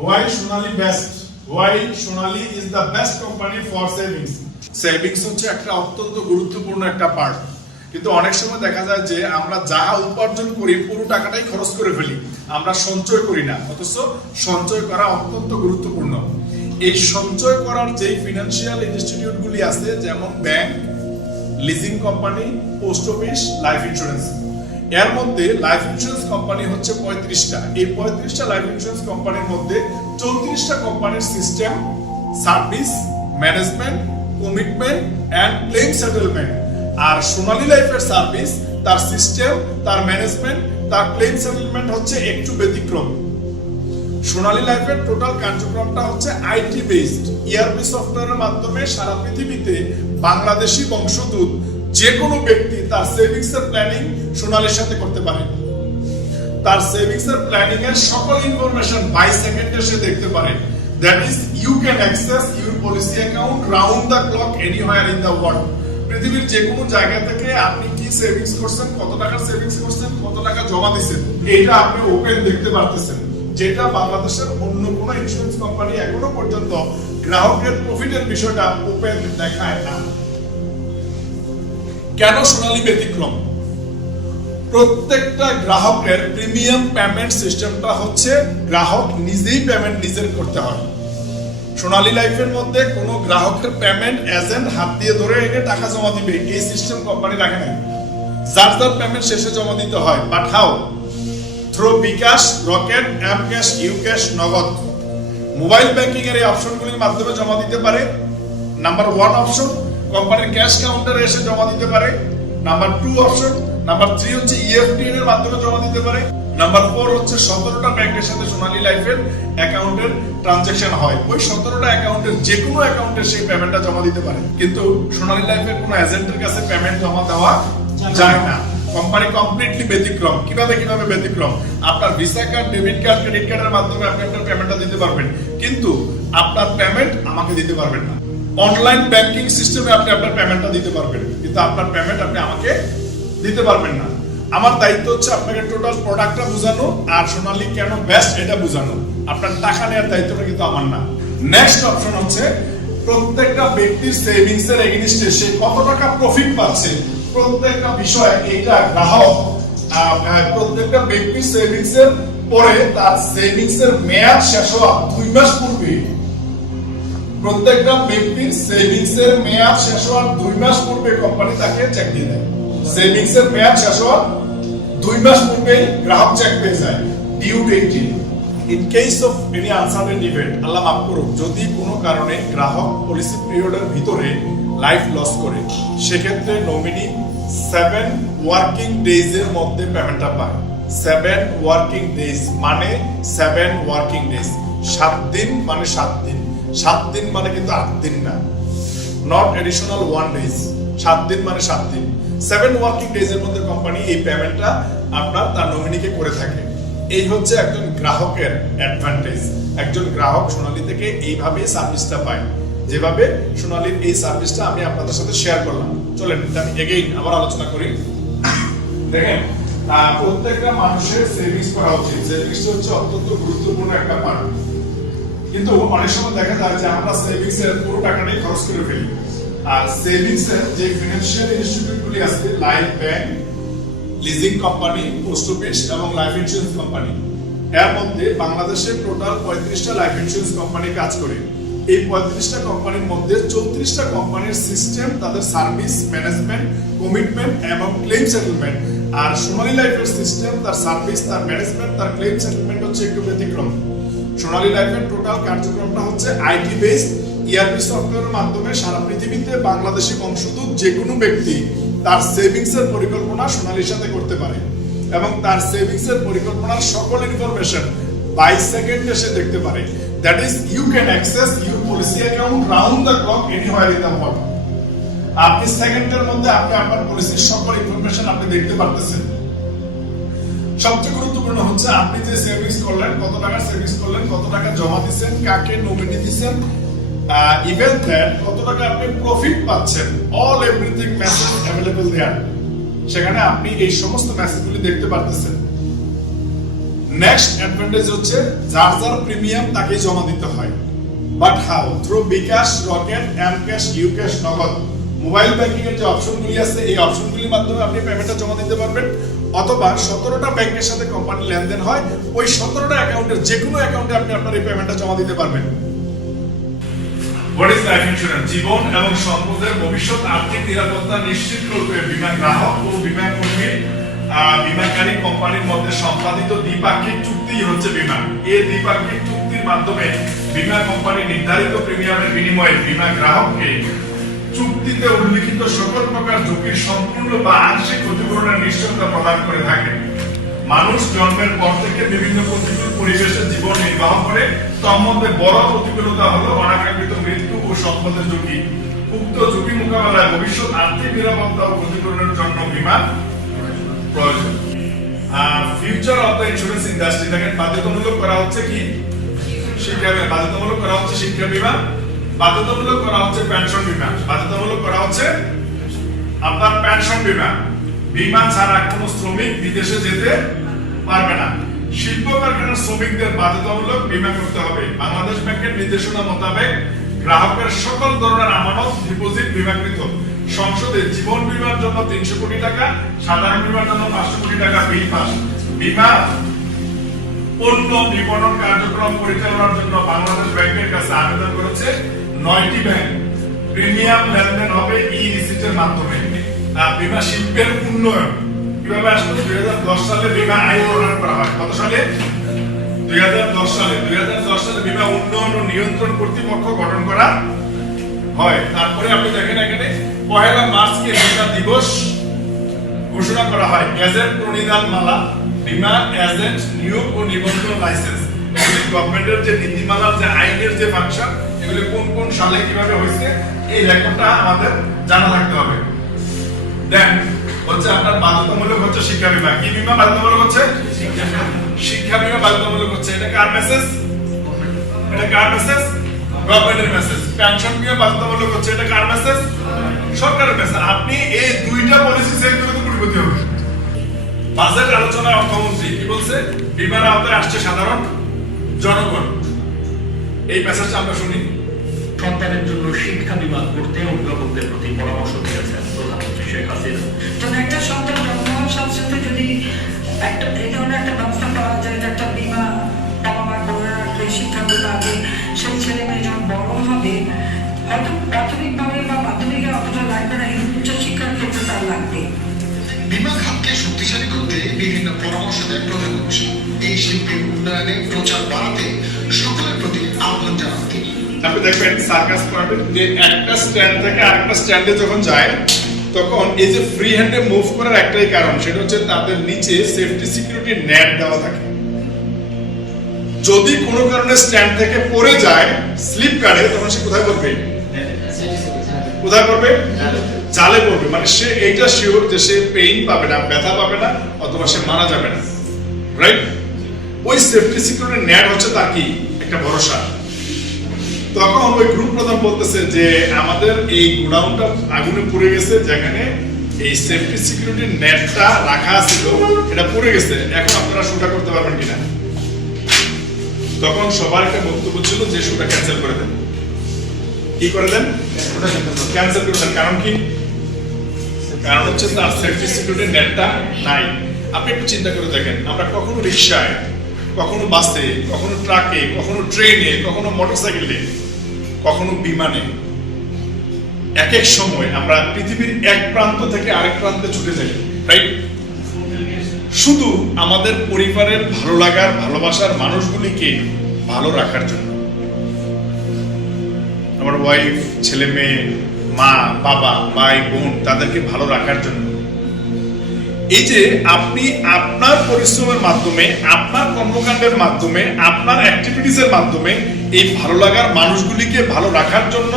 Why Sonali best? Why Sonali is the best company for savings? Savings হচ্ছে একটা অত্যন্ত গুরুত্বপূর্ণ একটা পার্ট, কিন্তু অনেক সময় দেখা যায় যে আমরা যা উপার্জন করি পুরো টাকাটাই খরচ করে ফেলি, আমরা সঞ্চয় করি না। অথচ সঞ্চয় করা অত্যন্ত গুরুত্বপূর্ণ। এই সঞ্চয় করার যে ফিনান্সিয়াল ইনস্টিটিউটগুলি আছে, যেমন bank, leasing company, post office, life insurance, এর মধ্যে লাইফ ইন্স্যুরেন্স কোম্পানি হচ্ছে 35টা। এই 35টা লাইফ ইন্স্যুরেন্স কোম্পানির মধ্যে 34টা কোম্পানির system, service, management, commitment and claim settlement. আর সোনালী লাইফের সার্ভিস, তার সিস্টেম, তার ম্যানেজমেন্ট, তার ক্লেম সেটেলমেন্ট হচ্ছে একটু ব্যতিক্রম। সোনালী লাইফের টোটাল কার্যক্রমটা হচ্ছে আইটি বেসড। ইআরপি সফটওয়্যারের মাধ্যমে সারা পৃথিবীতে বাংলাদেশি বংশোদ্ভূত যে কোনো ব্যক্তি তার সেভিংস এর প্ল্যানিং সোনালীর সাথে করতে পারে। তার সেভিংস এর প্ল্যানিং এর সকল ইনফরমেশন 22 সেকেন্ডে সে দেখতে পারে। That is you can access your policy account round the clock anywhere in the world. পৃথিবীর যে কোনো জায়গা থেকে আপনি কি সেভিংস করছেন, কত টাকা সেভিংস করছেন, কত টাকা জমা দিচ্ছেন, এটা আপনি ওপেন দেখতে পারতেছেন, যেটা বাংলাদেশের অন্য কোনো ইন্স্যুরেন্স কোম্পানি এখনো পর্যন্ত গ্রাহকের প্রফিটের বিষয়টা ওপেন দেখায় না। কেন সোনালী ব্যতিক্রম? প্রত্যেকটা গ্রাহকের প্রিমিয়াম পেমেন্ট সিস্টেমটা হচ্ছে গ্রাহক নিজেই পেমেন্ট নিজের করতে হয়। সোনালী লাইফের মধ্যে কোনো গ্রাহকের পেমেন্ট এজেন্ট হাত দিয়ে ধরে এনে টাকা জমা দিবে এই সিস্টেম কোম্পানি রাখে নাই। যার যার পেমেন্ট শেষে জমা দিতে হয়। But how? Through bKash, Rocket, mCash, uCash, Nagad. Mobile banking এর এই অপশনগুলির মাধ্যমে জমা দিতে পারে। নাম্বার 1 অপশন, কোম্পানির ক্যাশ কাউন্টারে এসে জমা দিতে পারে। Number 2 option. নাম্বার 3 হচ্ছে ইএফটি এর মাধ্যমে জমা দিতে পারে। নাম্বার 4 হচ্ছে 17টা ব্যাংকের সাথে সোনালী লাইফের অ্যাকাউন্টের ট্রানজাকশন হয়। ওই 17টা অ্যাকাউন্টের যে কোনো অ্যাকাউন্টে সেই পেমেন্টটা জমা দিতে পারে। কিন্তু সোনালী লাইফের কোনো এজেন্টের কাছে পেমেন্ট জমা দেওয়া যায় না। কোম্পানি কমপ্লিটলি ব্যতিক্রম। কিভাবে ব্যতিক্রম? আপনার visa card, debit card, credit কার্ডের মাধ্যমে আপনি আপনার পেমেন্টটা দিতে পারবেন, কিন্তু আপনার পেমেন্ট আমাকে দিতে পারবেন না। অনলাইন ব্যাংকিং সিস্টেমে আপনি আপনার পেমেন্টটা দিতে পারবেন, কিন্তু আপনার পেমেন্ট আপনি আমাকে দিতে পারবেন না। আমার দায়িত্ব হচ্ছে আপনাকে টোটাল প্রোডাক্টটা বোঝানো আর সোনালী কেন বেস্ট এটা বোঝানো। আপনার টাকা নেওয়ার দায়িত্বটা কিন্তু আমার না। নেক্সট অপশন হচ্ছে প্রত্যেকটা ব্যক্তির সেভিংস এর এগেইনস্টে সে কত টাকা প্রফিট পাচ্ছে, প্রত্যেকটা বিষয় এইটা গ্রাহক প্রত্যেকটা ব্যক্তির সেভিংস এর পরে তার সেভিংস এর মেয়াদ শেষ হওয়া 2 মাস পূর্বে, প্রত্যেকটা ব্যক্তির সেভিংস এর মেয়াদ শেষ হওয়ার 2 মাস পূর্বে কোম্পানি তাকে চেক দিয়ে দেয়। সেভিংস এর মেয়াদ শেষ হওয়ার 2 মাস পূর্বে গ্রাহক চেক পেয়ে যায়। Due date in case of any uncertain event, আল্লাহ মাফ করুক, যদি কোনো কারণে গ্রাহক পলিসি পিরিয়ডের ভিতরে লাইফ লস করে, সেক্ষেত্রে নমিনি 7 ওয়ার্কিং ডেজ এর মধ্যে পেমেন্টটা পায়। 7 ওয়ার্কিং ডেজ মানে 7 ওয়ার্কিং ডেজ, 7 দিন মানে 7 দিন, 7 দিন মানে কিন্তু 8 দিন না, নট এডিশনাল 1 ডেজ। 7 দিন মানে 7 দিন। 7 ওয়ার্কিং ডেজ এর মধ্যে কোম্পানি এই পেমেন্টটা আপনার তার নমিনিকে করে থাকে। এই হচ্ছে একজন গ্রাহকের অ্যাডভান্টেজ। একজন গ্রাহক সোনালী থেকে এইভাবে সার্ভিসটা পায়, যেভাবে সোনালীর এই সার্ভিসটা আমি আপনাদের সাথে শেয়ার করলাম। চলেন আমি এগেইন আবার আলোচনা করি। দেখেন, প্রত্যেকটা মানুষের সেভিংস করা উচিত। সেভিংস হচ্ছে অত্যন্ত গুরুত্বপূর্ণ একটা পার্ট, কিন্তু অনেক সময় দেখা যায় যে আমরা সেভিংস এর পুরো টাকাটাই খরচ করে ফেলি। আর সেভিংস এর যে ফিনান্সিয়াল ইনস্টিটিউটগুলি আছে, life bank, leasing company, post office এবং লাইফ ইন্স্যুরেন্স কোম্পানি, এর মধ্যে বাংলাদেশের টোটাল 35টা লাইফ ইন্স্যুরেন্স কোম্পানি কাজ করে। এই 35টা কোম্পানির মধ্যে 34টা কোম্পানির সিস্টেম, তাদের সার্ভিস, ম্যানেজমেন্ট, কমিটমেন্ট এবং ক্লেম সেটেলমেন্ট। আর সোনালী লাইফের সিস্টেম, তার সার্ভিস, তার ম্যানেজমেন্ট, তার ক্লেম সেটেলমেন্ট হচ্ছে একটু ব্যতিক্রম। সোনালী লাইফের টোটাল কার্যক্রমটা হচ্ছে আইটি বেসড। ইআরপি সফটওয়্যারের মাধ্যমে সারা পৃথিবীতে বাংলাদেশি বংশোদ্ভূত যে কোনো ব্যক্তি তার সেভিংস এর পরিকল্পনা সোনালীর সাথে করতে পারে, এবং তার সেভিংস এর পরিকল্পনার সকল ইনফরমেশন 22 সেকেন্ডে সে দেখতে পারে। That is you can access your policy account round the clock anywhere in the world. আপনি সেকেন্ডের মধ্যে আপনি আপনার পলিসির সকল ইনফরমেশন আপনি দেখতে পারতেছেন। সবচেয়ে গুরুত্বপূর্ণ হচ্ছে আপনি যে সেভিংস করলেন, কত টাকা সেভিংস করলেন, কত টাকা জমা দিচ্ছেন, কাকে নমিনি দিচ্ছেন, ইভেন দ্যাট কত টাকা আপনি প্রফিট পাচ্ছেন, অল এভরিথিং মেসেজ অ্যাভেলেবল দেয়ার। সেখানে আপনি এই সমস্ত মেসেজগুলি দেখতে পারতেছেন। নেক্সট অ্যাডভান্টেজ হচ্ছে যার যার প্রিমিয়াম তাকেই জমা দিতে হয়। But how? Through bKash, Rocket, mCash, uCash, Nagad. Mobile banking এর যে অপশনগুলি আছে এই অপশনগুলির মাধ্যমে আপনি পেমেন্টটা জমা দিতে পারবেন, অথবা 17টা ব্যাংকের সাথে কোম্পানি লেনদেন হয়, ওই 17টা অ্যাকাউন্টের যে কোনো অ্যাকাউন্টে আপনি আপনার এই পেমেন্টটা জমা দিতে পারবেন। What is life insurance? জীবন এবং সম্পদের ভবিষ্যৎ আর্থিক নিরাপত্তা নিশ্চিত করবে বীমা গ্রাহক ও বীমা কর্মীর বীমাকারী কোম্পানির মধ্যে সম্পাদিত দ্বিপাক্ষিক চুক্তি হচ্ছে বীমা। এই দ্বিপাক্ষিক চুক্তির মাধ্যমে বীমা কোম্পানি নির্ধারিত প্রিমিয়ামের বিনিময়ে বীমা গ্রাহককে চুক্তিতে উল্লিখিত সকল প্রকার ঝুঁকির সম্পূর্ণ বা আংশিক ক্ষতিপূরণের নিশ্চয়তা প্রদান করে থাকে। মানুষ জন্মের পর থেকে বিভিন্ন প্রতিকূল পরিবেশে জীবন নির্বাহ করে, তার মধ্যে বড় প্রতিকূলতা হলো অনাকাঙ্ক্ষিত মৃত্যু ও সম্পদের ঝুঁকি। উক্ত ঝুঁকি মোকাবেলায় ভবিষ্যৎ আর্থিক নিরাপত্তা ও ক্ষতিপূরণের জন্য বীমা প্রয়োজন। Future of the insurance industry দেখেন, বাধ্যতামূলক করা হচ্ছে কি? শিক্ষা বীমা। বাধ্যতামূলক করা হচ্ছে শিক্ষা বীমা, বাধ্যতামূলক করা হচ্ছে পেনশন বীমা, বাধ্যতামূলক করা হচ্ছে আপনার পেনশন বীমা। বীমা ছাড়া কোনো শ্রমিক বিদেশে যেতে পারবে না। শিল্প কারখানার শ্রমিকদের বাধ্যতামূলক বীমা করতে হবে। বাংলাদেশ ব্যাংকের নির্দেশনা মোতাবেক গ্রাহকের সকল ধরনের আমানত ডিপোজিট বীমাকৃত। সংসদে জীবন বীমার জন্য 300 কোটি টাকা, সাধারণ বীমার জন্য 500 কোটি টাকা বিল পাস। বীমা পণ্য বিপণন কার্যক্রম পরিচালনার জন্য বাংলাদেশ ব্যাংকের কাছে আবেদন করেছে 9টি ব্যাংক। প্রিমিয়াম লেনদেন হবে ই-রিসিটের মাধ্যমে। বীমা শিল্পের উন্নয়ন কিভাবে আসলে 2010 সালে বীমা আইন প্রণয়ন করা হয়। কত সালে? 2010 সালে। 2010 সালে বীমা উন্নয়ন ও নিয়ন্ত্রণ কর্তৃপক্ষ গঠন করা হয়। তারপরে আপনি দেখেন এখানে 1 মার্চকে বীমা দিবস ঘোষণা করা হয়। গেজেট প্রণিধান মালা, বীমা এজেন্ট নিয়োগ ও নিবন্ধন লাইসেন্স, এগুলি গভর্নমেন্টের যে নীতিমালার যে আইনের যে ফাংশন, এগুলি কোন কোন সালে কিভাবে হয়েছে এই রেকর্ডটা আমাদের জানা থাকতে হবে। দেন হচ্ছে আপনার বাধ্যতামূলক হচ্ছে শিক্ষা বীমা। কি বীমা বাধ্যতামূলক হচ্ছে? শিক্ষা বীমা বাধ্যতামূলক হচ্ছে। এটা কার মেসেজ? এটা কার মেসেজ? গভর্নমেন্টের মেসেজ। পেনশন বীমা বাধ্যতামূলক হচ্ছে। এটা কার মেসেজ? সরকারের মেসেজ। আপনি এই দুইটা পলিসি সেট করে তো কোটিপতি হবেন। বাজেট আলোচনায় অর্থমন্ত্রী কি বলছে? বীমার আওতায় আসছে সাধারণ জনগণ। এই মেসেজটা আমরা শুনি। সন্তানের জন্য শিক্ষা বীমা করতে অভিভাবকদের প্রতি পরামর্শ দিয়েছেন প্রধানমন্ত্রী শেখ হাসিনা। তবে একটা সন্তান জন্ম হওয়ার সাথে সাথে যদি একটা এই ধরনের একটা ব্যবস্থা করা যায়, একটা বীমা বাবা মা করে রাখলে, শিক্ষা বীমা আগে সেই ছেলে মেয়ে যখন বড় হবে হয়তো প্রাথমিকভাবে বা মাধ্যমিকে অতটা লাগবে না, কিন্তু উচ্চশিক্ষার ক্ষেত্রে তার লাগবে। বীমা খাতকে শক্তিশালী করতে বিভিন্ন পরামর্শ দেন প্রধানমন্ত্রী। এই শিল্পের উন্নয়নে প্রচার বাড়াতে সকলের প্রতি আহ্বান জানান তিনি। আপনি দেখবেন সার্কাস পয়েন্টে যে একটা স্ট্যান্ড থেকে আরেকটা স্ট্যান্ডে যখন যায় তখন এই যে ফ্রি হ্যান্ডে মুভ করার একটাই কারণ, সেটা হচ্ছে তাদের নিচে সেফটি সিকিউরিটি নেট দেওয়া থাকে। যদি কোনো কারণে স্ট্যান্ড থেকে পড়ে যায়, স্লিপ কাটে, তখন সে কোথায় পড়বে? কোথায় পড়বে? জালে পড়বে। মানে সে এইটা শিওর যে সে পেইন পাবে না, ব্যথা পাবে না, অথবা সে মারা যাবে না। রাইট? ওই সেফটি সিকিউরিটি নেট হচ্ছে তার কি একটা ভরসা। তখন ওই গ্রুপ প্রধান বলতেছে যে আমাদের এই গোডাউনটা আগুনে পুড়ে গেছে, যেখানে এই সেফটি সিকিউরিটি নেটটা রাখা ছিল এটা পুড়ে গেছে, এখন আপনারা শুটা করতে পারবেন কিনা? তখন সবার একটা বক্তব্য ছিল যে শুটা ক্যান্সেল করে দেন। কি করে দেন? ক্যান্সেল করে দেন। কারণ কি? কারণ হচ্ছে তার সেফটি সিকিউরিটি নেটটা নাই। আপনি একটু চিন্তা করে দেখেন, আমরা কখনো রিক্সায়, কখনো বাসে, কখনো ট্রাকে, কখনো ট্রেনে, কখনো মোটরসাইকেলে, কখনো বিমানে, এক এক সময় আমরা পৃথিবীর এক প্রান্ত থেকে আরেক প্রান্তে ছুটে যাই। রাইট? শুধু আমাদের পরিবারের ভালো লাগার, ভালোবাসার মানুষগুলিকে ভালো রাখার জন্য। আমার ওয়াইফ, ছেলে মেয়ে, মা, বাবা, ভাই, বোন, তাদেরকে ভালো রাখার জন্য। এই যে আপনি আপনার পরিশ্রমের মাধ্যমে, আপনার কর্মকাণ্ডের মাধ্যমে, আপনার অ্যাক্টিভিটিসের মাধ্যমে এই ভালো লাগার মানুষগুলিকে ভালো রাখার জন্য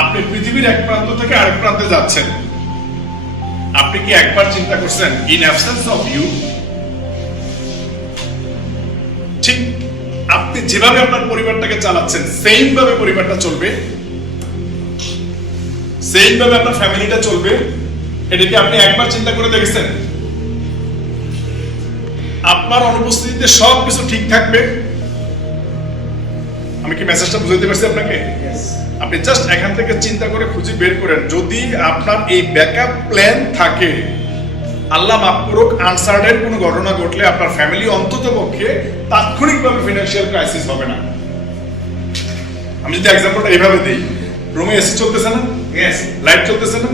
আপনি পৃথিবীর এক প্রান্ত থেকে আরেক প্রান্তে যাচ্ছেন। আপনি কি একবার চিন্তা করছেন ইন অ্যাবসেন্স অফ ইউ, ঠিক আপনি যেভাবে আপনার পরিবারটাকে চালাচ্ছেন সেম ভাবে পরিবারটা চলবে, সেম ভাবে আপনার ফ্যামিলিটা চলবে? এটা কি আপনি একবার চিন্তা করে দেখেছেন? আপনার অনুপস্থিতিতে সবকিছু ঠিক থাকবে। আমি কি মেসেজটা বুঝাতে পারছি আপনাকে? আপনি জাস্ট এখান থেকে চিন্তা করে খুঁজে বের করেন, যদি আপনার এই ব্যাকআপ প্ল্যান থাকে, আল্লাহ মাফ করুক, আনসার্টেন কোনো ঘটনা ঘটলে আপনার ফ্যামিলি অন্তত পক্ষে তাৎক্ষণিকভাবে ফিনান্সিয়াল ক্রাইসিস হবে না। আমি যদি এক্সাম্পলটা এইভাবে দিই, রুমে এসি চলতেছে না, লাইট চলতেছে না,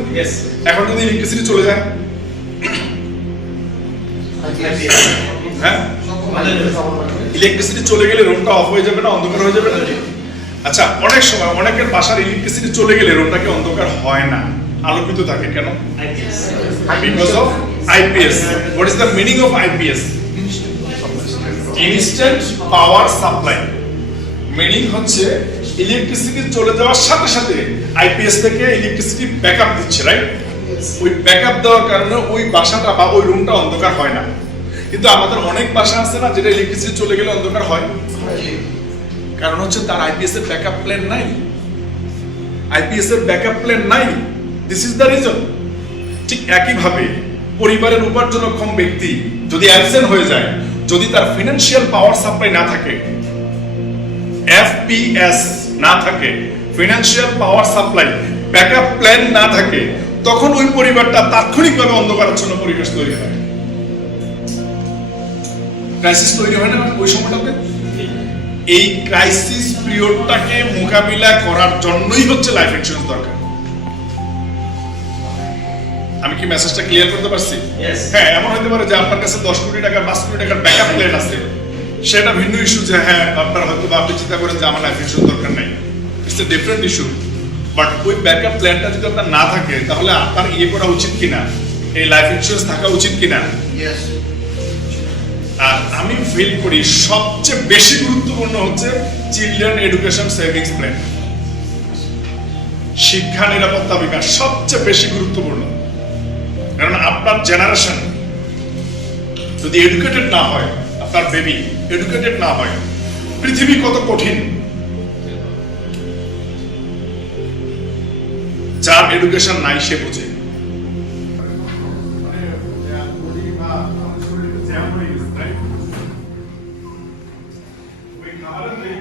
এখন যদি ইলেকট্রিসিটি চলে যায়, হ্যাঁ, ইলেকট্রিসিটি চলে গেলে রুমটা অফ হয়ে যাবে না, অন্ধকার হয়ে যাবে না? আচ্ছা, অনেক সময় অনেকের বাসার ইলেকট্রিসিটি চলে গেলে রুমটাকে অন্ধকার হয় না, আলোকিত থাকে, কেন? Because of IPS. What is the meaning of IPS? Instant power supply. Meaning হচ্ছে ইলেকট্রিসিটি চলে যাওয়ার সাথে সাথে আইপিএস থেকে ইলেকট্রিসিটি ব্যাকআপ দিচ্ছে, রাইট? ওই ব্যাকআপ দেওয়ার কারণে ওই বাসাটা বা ওই রুমটা অন্ধকার হয় না। কিন্তু আমাদের অনেক বাসা আছে না, যেটা ইলেকট্রিসিটি চলে গেলে অন্ধকার হয়, কারণ হচ্ছে তার আইপিএস এর ব্যাকআপ প্ল্যান নাই। আইপিএস এর ব্যাকআপ প্ল্যান নাই, দিস ইজ দ্য রিজন। ঠিক একইভাবে পরিবারের উপার্জনক্ষম ব্যক্তি যদি অ্যাবসেন্ট হয়ে যায়, যদি তার ফিনান্সিয়াল পাওয়ার সাপ্লাই না থাকে, এফপিএস না থাকে, financial power supply backup plan না থাকে, তখন ওই পরিবারটা তাৎক্ষণিকভাবে অন্ধকারাচ্ছন্ন পরিবেশ তৈরি হয়, ক্রাইসিস তৈরি হয় না ওই সময়টাতে। এই ক্রাইসিস পিরিয়ডটাকে মোকাবিলা করার জন্যই হচ্ছে লাইফ ইন্স্যুরেন্স দরকার। আমি কি মেসেজটা ক্লিয়ার করতে পারছি? হ্যাঁ, এমন হতে পারে যে আপনার কাছে 10 কোটি টাকা 5 কোটি টাকার ব্যাকআপ প্ল্যান আছে, সেটা ভিন্ন ইস্যু, যে হ্যাঁ আপনার হয়তো বা আপনি চিন্তা করেন যে আমার লাইফ ইন্স্যুরেন্স দরকার নাই, it's a different issue. But ওই ব্যাকআপ প্ল্যানটা যদি আপনার না থাকে, তাহলে আপনার ইয়ে করা উচিত কিনা, এই লাইফ ইন্স্যুরেন্স থাকা উচিত কিনা? আর আমি ফিল করি সবচেয়ে বেশি গুরুত্বপূর্ণ হচ্ছে চিলড্রেন এডুকেশন সেভিংস প্ল্যান, শিক্ষা নিরাপত্তা বিকাশ সবচেয়ে বেশি গুরুত্বপূর্ণ। কারণ আপনার জেনারেশন যদি এডুকেটেড না হয়, আপনার বেবি এডুকেটেড না হয়, পৃথিবী কত কঠিন। যার এডুকেশন নাই সে বুঝে। We got it.